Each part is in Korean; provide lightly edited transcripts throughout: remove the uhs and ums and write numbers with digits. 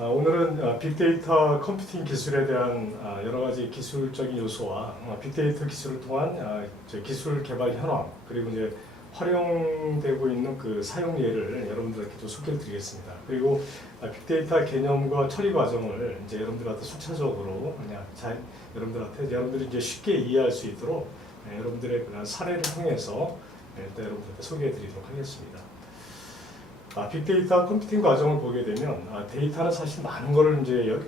오늘은 빅데이터 컴퓨팅 기술에 대한 여러 가지 기술적인 요소와 빅데이터 기술을 통한 기술 개발 현황, 그리고 이제 활용되고 있는 그 사용 예를 여러분들께 좀 소개를 드리겠습니다. 그리고 빅데이터 개념과 처리 과정을 이제 여러분들한테 순차적으로 그냥 여러분들이 이제 쉽게 이해할 수 있도록 여러분들의 그런 사례를 통해서 일단 여러분들한테 소개해 드리도록 하겠습니다. 빅데이터 컴퓨팅 과정을 보게 되면 데이터는 사실 많은 거를 이제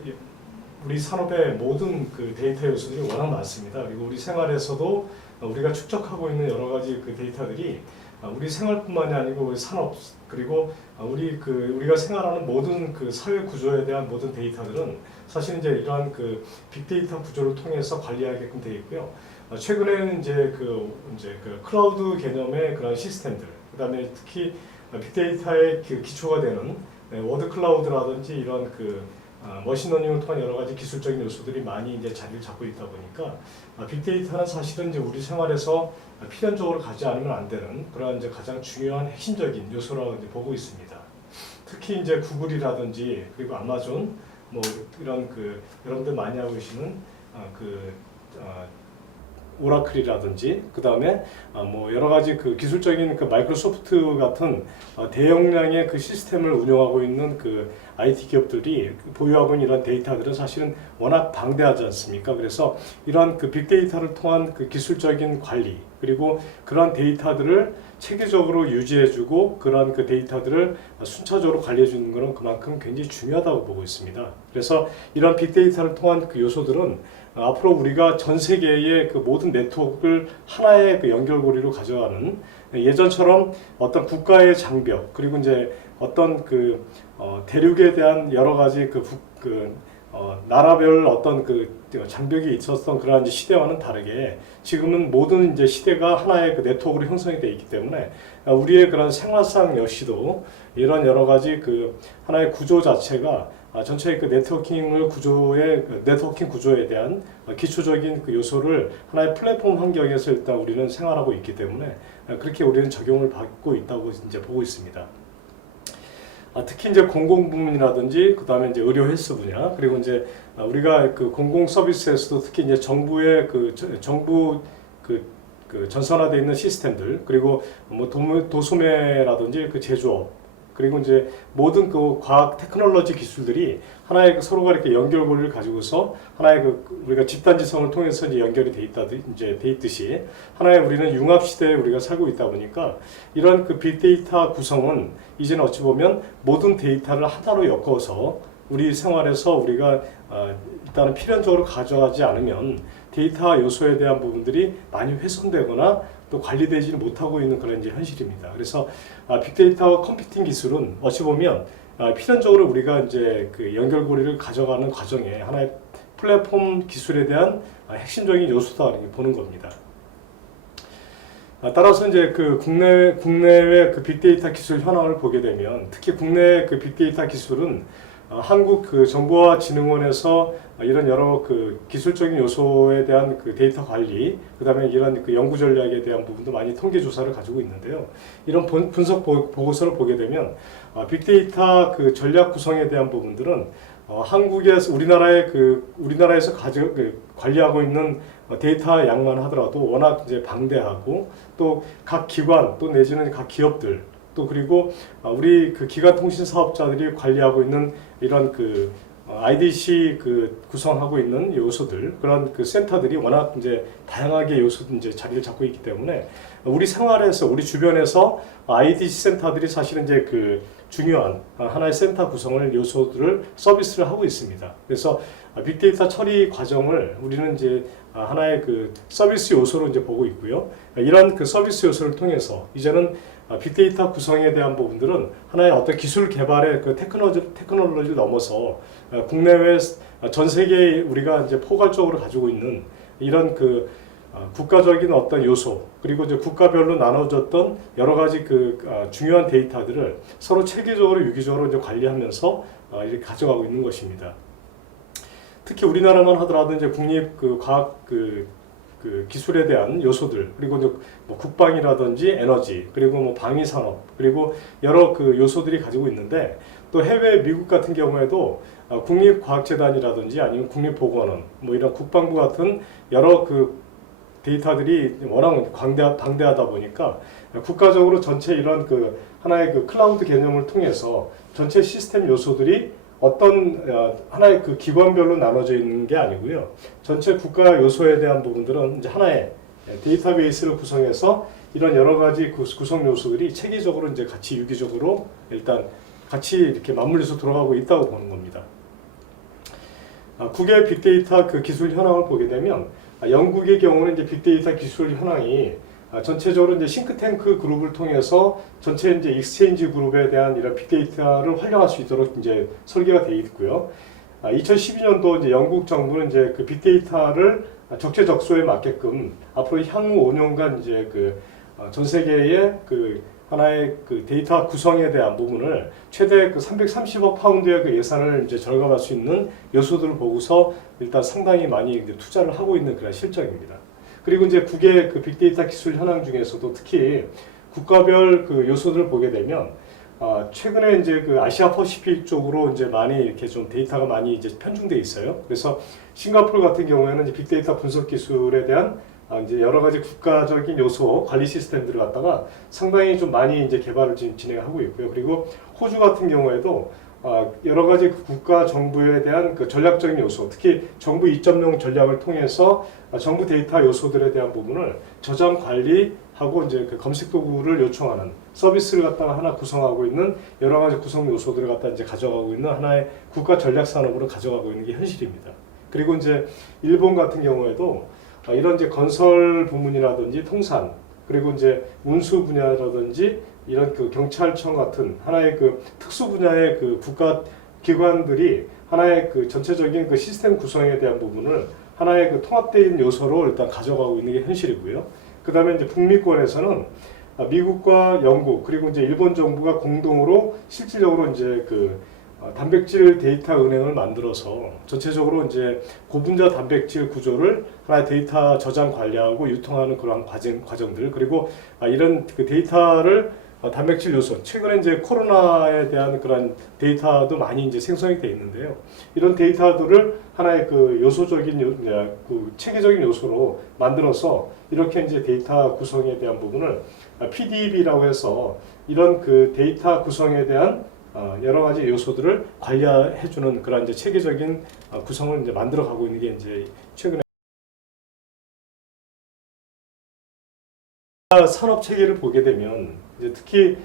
우리 산업의 모든 그 데이터 요소들이 워낙 많습니다. 그리고 우리 생활에서도 우리가 축적하고 있는 여러 가지 그 데이터들이 우리 생활뿐만이 아니고 우리 산업, 그리고 우리가 생활하는 모든 그 사회 구조에 대한 모든 데이터들은 사실 이제 이러한 그 빅데이터 구조를 통해서 관리하게끔 되어 있고요. 최근에는 이제 그 클라우드 개념의 그런 시스템들, 그다음에 특히 빅데이터의 그 기초가 되는 워드 클라우드라든지 이런 그 머신러닝을 통한 여러 가지 기술적인 요소들이 많이 이제 자리를 잡고 있다 보니까 빅데이터는 사실은 이제 우리 생활에서 필연적으로 가지 않으면 안 되는 그러한 이제 가장 중요한 핵심적인 요소라고 이제 보고 있습니다. 특히 이제 구글이라든지 그리고 아마존 뭐 이런 그 여러분들 많이 하고 계시는 오라클이라든지 그 다음에 뭐 여러 가지 그 기술적인 그 마이크로소프트 같은 대용량의 그 시스템을 운영하고 있는 그 IT 기업들이 보유하고 있는 이런 데이터들은 사실은 워낙 방대하지 않습니까? 그래서 이런 그 빅데이터를 통한 그 기술적인 관리, 그리고 그런 데이터들을 체계적으로 유지해주고 그런 그 데이터들을 순차적으로 관리해주는 것은 그만큼 굉장히 중요하다고 보고 있습니다. 그래서 이런 빅데이터를 통한 그 요소들은 앞으로 우리가 전 세계의 그 모든 네트워크를 하나의 그 연결고리로 가져가는, 예전처럼 어떤 국가의 장벽, 그리고 이제 어떤 그 대륙에 대한 여러 가지 나라별 어떤 그 장벽이 있었던 그러한 시대와는 다르게 지금은 모든 이제 시대가 하나의 그 네트워크로 형성이 되어 있기 때문에 우리의 그런 생활상 역시도 이런 여러 가지 그 하나의 구조 자체가 전체의 그 네트워킹 구조에 대한 기초적인 그 요소를 하나의 플랫폼 환경에서 일단 우리는 생활하고 있기 때문에 그렇게 우리는 적용을 받고 있다고 이제 보고 있습니다. 특히 이제 공공 부문이라든지 그 다음에 이제 의료 헬스 분야, 그리고 이제 우리가 그 공공 서비스에서도 특히 이제 정부의 정부 전산화되어 있는 시스템들, 그리고 뭐 도소매라든지 그 제조업, 그리고 이제 모든 그 과학 테크놀로지 기술들이 하나의 그 서로가 이렇게 연결고리를 가지고서 하나의 우리가 집단지성을 통해서 이제 연결이 돼 있듯이 하나의 우리는 융합 시대에 우리가 살고 있다 보니까 이런 그 빅데이터 구성은 이제는 어찌 보면 모든 데이터를 하나로 엮어서 우리 생활에서 우리가 일단은 필연적으로 가져가지 않으면 데이터 요소에 대한 부분들이 많이 훼손되거나 또 관리되지 못하고 있는 그런 이제 현실입니다. 그래서 빅데이터 컴퓨팅 기술은 어찌 보면 필연적으로 우리가 이제 그 연결고리를 가져가는 과정에 하나의 플랫폼 기술에 대한 핵심적인 요소다 이렇게 보는 겁니다. 따라서 이제 그 국내외 그 빅데이터 기술 현황을 보게 되면 특히 국내 그 빅데이터 기술은 한국 그 정보화진흥원에서 이런 여러 그 기술적인 요소에 대한 그 데이터 관리, 그 다음에 이런 그 연구 전략에 대한 부분도 많이 통계 조사를 가지고 있는데요. 이런 분석 보고서를 보게 되면 빅데이터 그 전략 구성에 대한 부분들은 우리나라에서 관리하고 있는 데이터 양만 하더라도 워낙 이제 방대하고 또 각 기관 또 내지는 각 기업들 또 그리고 우리 그 기관 통신 사업자들이 관리하고 있는 이런 그 IDC 그 구성하고 있는 요소들, 그런 그 센터들이 워낙 이제 다양하게 요소들 이제 자리를 잡고 있기 때문에 우리 생활에서 우리 주변에서 IDC 센터들이 사실은 이제 그 중요한 하나의 센터 구성을 요소들을 서비스를 하고 있습니다. 그래서 빅데이터 처리 과정을 우리는 이제 하나의 그 서비스 요소로 이제 보고 있고요. 이런 그 서비스 요소를 통해서 이제는 빅데이터 구성에 대한 부분들은 하나의 어떤 기술 개발의 그 테크놀로지를 넘어서 국내외 전 세계에 우리가 이제 포괄적으로 가지고 있는 이런 그 국가적인 어떤 요소, 그리고 이제 국가별로 나눠졌던 여러 가지 그 중요한 데이터들을 서로 체계적으로 유기적으로 이제 관리하면서 이렇게 가져가고 있는 것입니다. 특히 우리나라만 하더라도 이제 국립 그 과학 그 기술에 대한 요소들, 그리고 이제 뭐 국방이라든지 에너지, 그리고 뭐 방위 산업, 그리고 여러 그 요소들이 가지고 있는데 또 해외 미국 같은 경우에도 국립과학재단이라든지 아니면 국립보건원, 뭐 이런 국방부 같은 여러 그 데이터들이 워낙 방대하다 보니까 국가적으로 전체 이런 그 하나의 그 클라우드 개념을 통해서 전체 시스템 요소들이 어떤 하나의 그 기관별로 나눠져 있는 게 아니고요. 전체 국가 요소에 대한 부분들은 이제 하나의 데이터베이스를 구성해서 이런 여러 가지 구성 요소들이 체계적으로 이제 같이 유기적으로 일단 같이 이렇게 맞물려서 돌아가고 있다고 보는 겁니다. 국외 빅데이터 그 기술 현황을 보게 되면 영국의 경우는 이제 빅데이터 기술 현황이 전체적으로 이제 싱크탱크 그룹을 통해서 전체 이제 익스체인지 그룹에 대한 이런 빅데이터를 활용할 수 있도록 이제 설계가 되어 있고요. 2012년도 이제 영국 정부는 이제 그 빅데이터를 적재적소에 맞게끔 앞으로 향후 5년간 이제 그 전 세계의 그 하나의 그 데이터 구성에 대한 부분을 최대 그 330억 파운드의 그 예산을 이제 절감할 수 있는 요소들을 보고서 일단 상당히 많이 이제 투자를 하고 있는 그런 실정입니다. 그리고 이제 국외 그 빅데이터 기술 현황 중에서도 특히 국가별 그 요소들을 보게 되면 최근에 이제 그 아시아 퍼시픽 쪽으로 이제 많이 이렇게 좀 데이터가 많이 이제 편중돼 있어요. 그래서 싱가포르 같은 경우에는 이제 빅데이터 분석 기술에 대한 이제 여러 가지 국가적인 요소 관리 시스템들을 갖다가 상당히 좀 많이 이제 개발을 지금 진행하고 있고요. 그리고 호주 같은 경우에도 여러 가지 국가 정부에 대한 그 전략적인 요소, 특히 정부 2.0 전략을 통해서 정부 데이터 요소들에 대한 부분을 저장 관리하고 이제 그 검색 도구를 요청하는 서비스를 갖다가 하나 구성하고 있는 여러 가지 구성 요소들을 갖다 이제 가져가고 있는 하나의 국가 전략 산업으로 가져가고 있는 게 현실입니다. 그리고 이제 일본 같은 경우에도 이런 이제 건설 부문이라든지 통산, 그리고 이제 운수 분야라든지 이런 그 경찰청 같은 하나의 그 특수 분야의 그 국가 기관들이 하나의 그 전체적인 그 시스템 구성에 대한 부분을 하나의 그 통합된 요소로 일단 가져가고 있는 게 현실이고요. 그 다음에 이제 북미권에서는 미국과 영국 그리고 이제 일본 정부가 공동으로 실질적으로 이제 그 단백질 데이터 은행을 만들어서 전체적으로 이제 고분자 단백질 구조를 하나의 데이터 저장 관리하고 유통하는 그러한 과정들, 그리고 이런 그 데이터를 단백질 요소, 최근에 이제 코로나에 대한 그런 데이터도 많이 이제 생성이 되어 있는데요. 이런 데이터들을 하나의 그 요소적인 그 체계적인 요소로 만들어서 이렇게 이제 데이터 구성에 대한 부분을 PDB라고 해서 이런 그 데이터 구성에 대한 여러 가지 요소들을 관리해주는 그런 이제 체계적인 구성을 이제 만들어가고 있는 게 이제 최근에 산업 체계를 보게 되면 이제 특히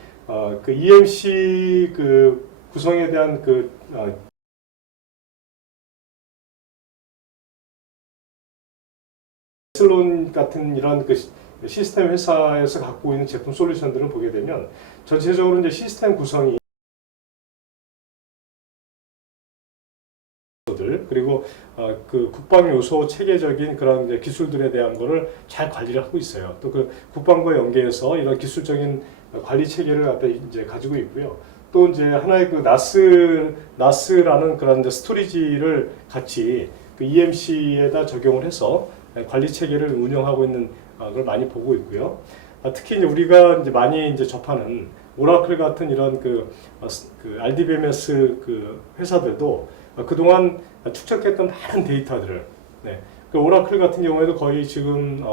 그 EMC 그 구성에 대한 그 에슬론 같은 이런 그 시스템 회사에서 갖고 있는 제품 솔루션들을 보게 되면 전체적으로 이제 시스템 구성이 그리고 그 국방 요소 체계적인 그런 이제 기술들에 대한 거를 잘 관리를 하고 있어요. 또 그 국방과 연계해서 이런 기술적인 관리 체계를 갖다 이제 가지고 있고요. 또 이제 하나의 그 나스라는 그런 이제 스토리지를 같이 그 EMC에다 적용을 해서 관리 체계를 운영하고 있는 걸 많이 보고 있고요. 특히 이제 우리가 이제 많이 이제 접하는 오라클 같은 이런 그 RDBMS 그 회사들도 그동안 축적했던 많은 데이터들을 그 오라클 같은 경우에도 거의 지금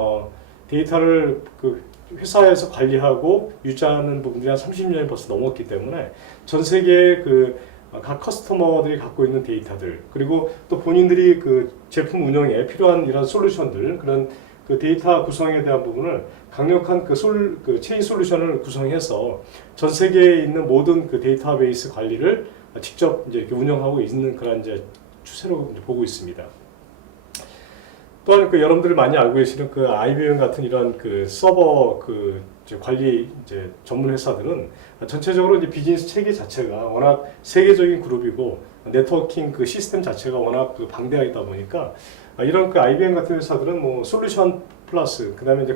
데이터를 그 회사에서 관리하고 유지하는 부분들이 한 30년이 벌써 넘었기 때문에 전 세계의 그 각 커스터머들이 갖고 있는 데이터들, 그리고 또 본인들이 그 제품 운영에 필요한 이런 솔루션들, 그런 그 데이터 구성에 대한 부분을 강력한 그 체인 솔루션을 구성해서 전 세계에 있는 모든 그 데이터베이스 관리를 직접 이제 이렇게 운영하고 있는 그런 이제 추세로 이제 보고 있습니다. 또한 그 여러분들이 많이 알고 계시는 그 IBM 같은 이런 그 서버 그 관리 이제 전문 회사들은 전체적으로 이제 비즈니스 체계 자체가 워낙 세계적인 그룹이고 네트워킹 그 시스템 자체가 워낙 그 방대하다 보니까 이런 그 IBM 같은 회사들은 뭐 솔루션 플러스 그다음에 이제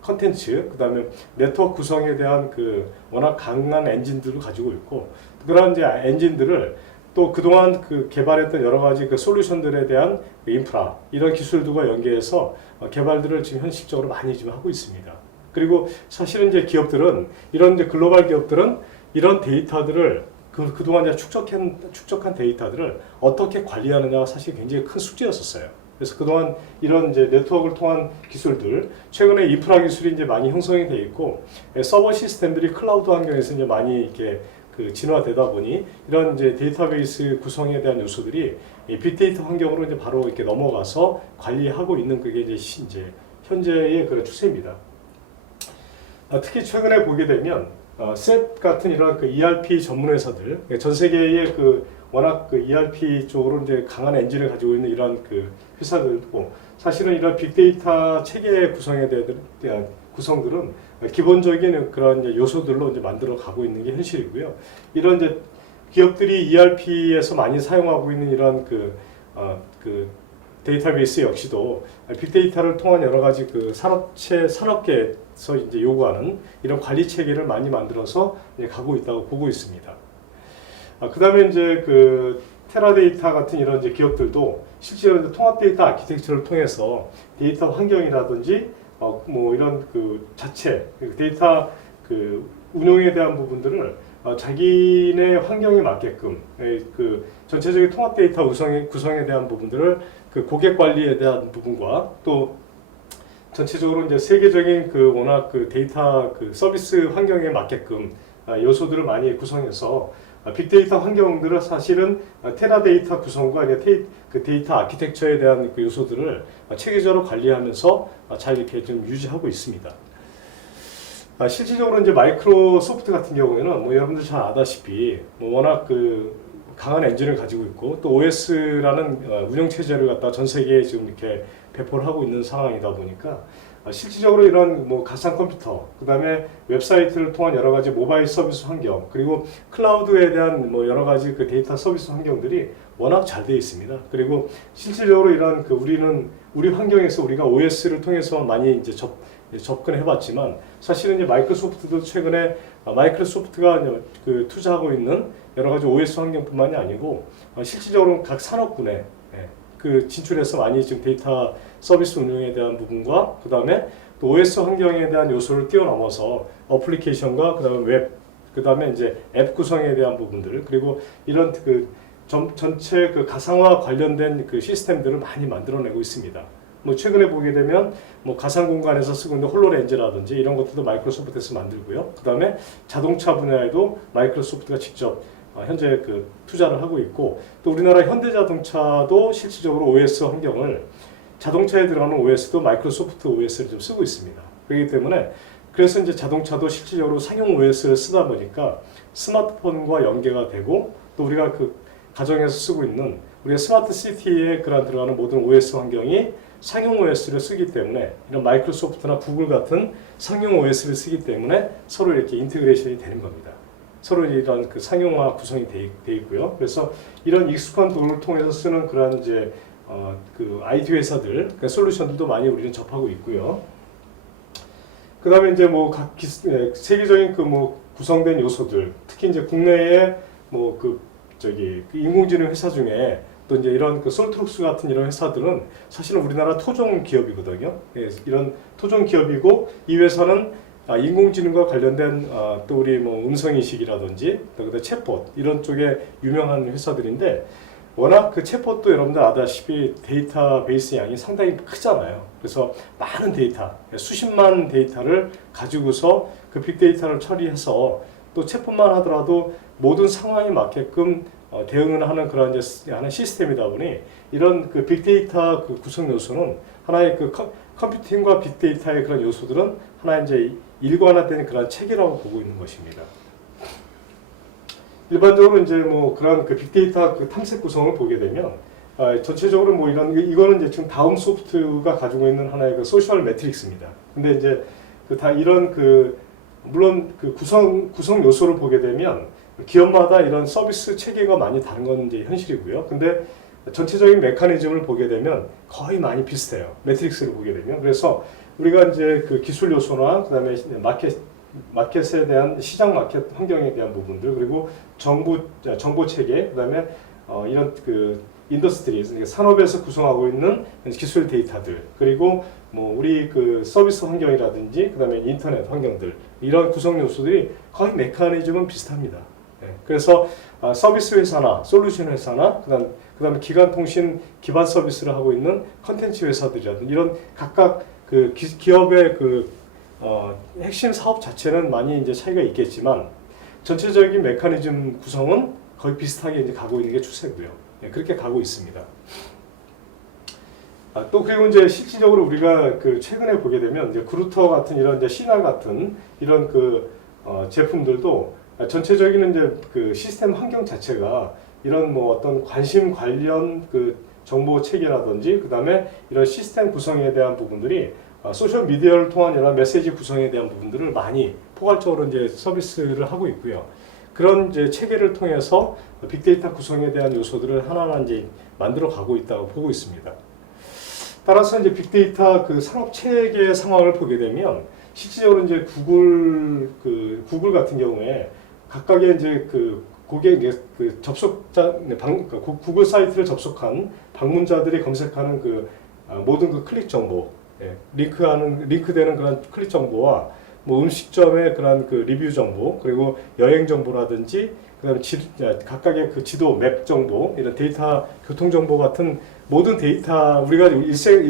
컨텐츠, 그다음에 네트워크 구성에 대한 그 워낙 강한 엔진들을 가지고 있고, 그런 이제 엔진들을 또 그동안 그 개발했던 여러 가지 그 솔루션들에 대한 그 인프라, 이런 기술들과 연계해서 개발들을 지금 현실적으로 많이 지금 하고 있습니다. 그리고 사실은 이제 기업들은 이런 이제 글로벌 기업들은 이런 데이터들을 그동안 이제 축적한 데이터들을 어떻게 관리하느냐가 사실 굉장히 큰 숙제였었어요. 그래서 그동안 이런 이제 네트워크를 통한 기술들, 최근에 인프라 기술이 이제 많이 형성이 돼 있고, 서버 시스템들이 클라우드 환경에서 이제 많이 이렇게 진화되다 보니 이런 이제 데이터베이스 구성에 대한 요소들이 이 빅데이터 환경으로 이제 바로 이렇게 넘어가서 관리하고 있는 그게 이제 현재의 그런 추세입니다. 특히 최근에 보게 되면 셋 같은 이런 ERP 전문 회사들, 전 세계의 워낙 ERP 쪽으로 이제 강한 엔진을 가지고 있는 이런 회사들고, 사실은 이런 빅데이터 체계 구성에 대한 구성들은 기본적인 그런 이제 요소들로 이제 만들어 가고 있는 게 현실이고요. 이런 이제 기업들이 ERP에서 많이 사용하고 있는 이런 데이터베이스 역시도 빅데이터를 통한 여러 가지 산업계에서 이제 요구하는 이런 관리 체계를 많이 만들어서 이제 가고 있다고 보고 있습니다. 그다음에 이제 테라데이터 같은 이런 이제 기업들도 실제로 이제 통합 데이터 아키텍처를 통해서 데이터 환경이라든지 뭐 이런 자체 데이터 운용에 대한 부분들을 자기네 환경에 맞게끔 전체적인 통합 데이터 구성에 대한 부분들을 고객 관리에 대한 부분과 또 전체적으로 이제 세계적인 워낙 데이터 서비스 환경에 맞게끔 요소들을 많이 구성해서 빅데이터 환경들을 사실은 테라데이터 구성과 데이터 아키텍처에 대한 요소들을 체계적으로 관리하면서 잘 이렇게 좀 유지하고 있습니다. 실질적으로 이제 마이크로소프트 같은 경우에는 뭐 여러분들 잘 아다시피 워낙 강한 엔진을 가지고 있고 또 OS라는 운영 체제를 갖다 전 세계에 지금 이렇게 배포를 하고 있는 상황이다 보니까 실질적으로 이런 가상 컴퓨터, 그 다음에 웹사이트를 통한 여러 가지 모바일 서비스 환경, 그리고 클라우드에 대한 여러 가지 데이터 서비스 환경들이 워낙 잘 되어 있습니다. 그리고 실질적으로 이런 우리 환경에서 우리가 OS를 통해서 많이 이제 접근해봤지만 사실은 이제 마이크로소프트도 최근에 마이크로소프트가 투자하고 있는 여러 가지 OS 환경뿐만이 아니고 실질적으로 각 산업군에 진출해서 많이 지금 데이터 서비스 운영에 대한 부분과 그 다음에 또 OS 환경에 대한 요소를 뛰어넘어서 어플리케이션과 그 다음에 웹, 그 다음에 이제 앱 구성에 대한 부분들, 그리고 이런 전체 가상화 관련된 시스템들을 많이 만들어내고 있습니다. 뭐 최근에 보게 되면 가상 공간에서 쓰고 있는 홀로렌즈라든지 이런 것들도 마이크로소프트에서 만들고요. 그 다음에 자동차 분야에도 마이크로소프트가 직접 현재 투자를 하고 있고, 또 우리나라 현대자동차도 실질적으로 OS 환경을 자동차에 들어가는 OS도 마이크로소프트 OS를 좀 쓰고 있습니다. 그렇기 때문에 그래서 이제 자동차도 실질적으로 상용 OS를 쓰다 보니까 스마트폰과 연계가 되고, 또 우리가 가정에서 쓰고 있는 우리가 스마트 시티에 들어가는 모든 OS 환경이 상용 OS를 쓰기 때문에 이런 마이크로소프트나 구글 같은 상용 OS를 쓰기 때문에 서로 이렇게 인테그레이션이 되는 겁니다. 서로 이런 상용화 구성이 돼 있고요. 그래서 이런 익숙한 도구를 통해서 쓰는 그런 이제 IT 회사들, 솔루션들도 많이 우리는 접하고 있고요. 그 다음에 이제 각 세계적인 구성된 요소들, 특히 이제 국내에 인공지능 회사 중에 또 이제 이런 솔트룩스 같은 이런 회사들은 사실은 우리나라 토종 기업이거든요. 이런 토종 기업이고, 이 회사는 인공지능과 관련된 또 우리 음성인식이라든지 또 그다음에 챗봇 이런 쪽에 유명한 회사들인데, 워낙 챗봇도 여러분들 아다시피 데이터베이스 양이 상당히 크잖아요. 그래서 많은 데이터, 수십만 데이터를 가지고서 빅데이터를 처리해서 또 챗봇만 하더라도 모든 상황에 맞게끔 대응을 하는 그런 하는 시스템이다 보니 이런 빅데이터 구성 요소는 하나의 컴퓨팅과 빅데이터의 그런 요소들은 하나의 이제 일관화된 그런 체계라고 보고 있는 것입니다. 일반적으로 이제 그런 빅데이터 탐색 구성을 보게 되면 전체적으로 이거는 이제 지금 다음 소프트가 가지고 있는 하나의 소셜 매트릭스입니다. 근데 이제 다 이런 물론 구성 요소를 보게 되면 기업마다 이런 서비스 체계가 많이 다른 건 이제 현실이고요. 근데 전체적인 메커니즘을 보게 되면 거의 많이 비슷해요. 매트릭스를 보게 되면. 그래서 우리가 이제 기술 요소나 그다음에 마켓에 대한 시장 마켓 환경에 대한 부분들, 그리고 정보 체계, 그다음에 이런 인더스트리 산업에서 구성하고 있는 기술 데이터들, 그리고 우리 서비스 환경이라든지 그다음에 인터넷 환경들, 이런 구성 요소들이 거의 메커니즘은 비슷합니다. 그래서 서비스 회사나 솔루션 회사나 그다음에 기간통신 기반 서비스를 하고 있는 컨텐츠 회사들이라든지 이런 각각 그 기업의 핵심 사업 자체는 많이 이제 차이가 있겠지만 전체적인 메커니즘 구성은 거의 비슷하게 이제 가고 있는 게 추세고요. 그렇게 가고 있습니다. 또 그리고 이제 실질적으로 우리가 최근에 보게 되면 이제 그루터 같은 이런 이제 시날 같은 이런 제품들도 전체적인 이제 시스템 환경 자체가 이런 뭐 어떤 관심 관련 정보 체계라든지 그다음에 이런 시스템 구성에 대한 부분들이 소셜 미디어를 통한 여러 메시지 구성에 대한 부분들을 많이 포괄적으로 이제 서비스를 하고 있고요. 그런 이제 체계를 통해서 빅데이터 구성에 대한 요소들을 하나하나 이제 만들어 가고 있다고 보고 있습니다. 따라서 이제 빅데이터 산업 체계의 상황을 보게 되면 실질적으로 이제 구글 같은 경우에 각각의 이제 고객 접속자 구글 사이트를 접속한 방문자들이 검색하는 모든 클릭 정보, 링크되는 그런 클릭 정보와 뭐 음식점의 그런 리뷰 정보 그리고 여행 정보라든지 그다음에 각각의 지도 맵 정보 이런 데이터 교통 정보 같은 모든 데이터 우리가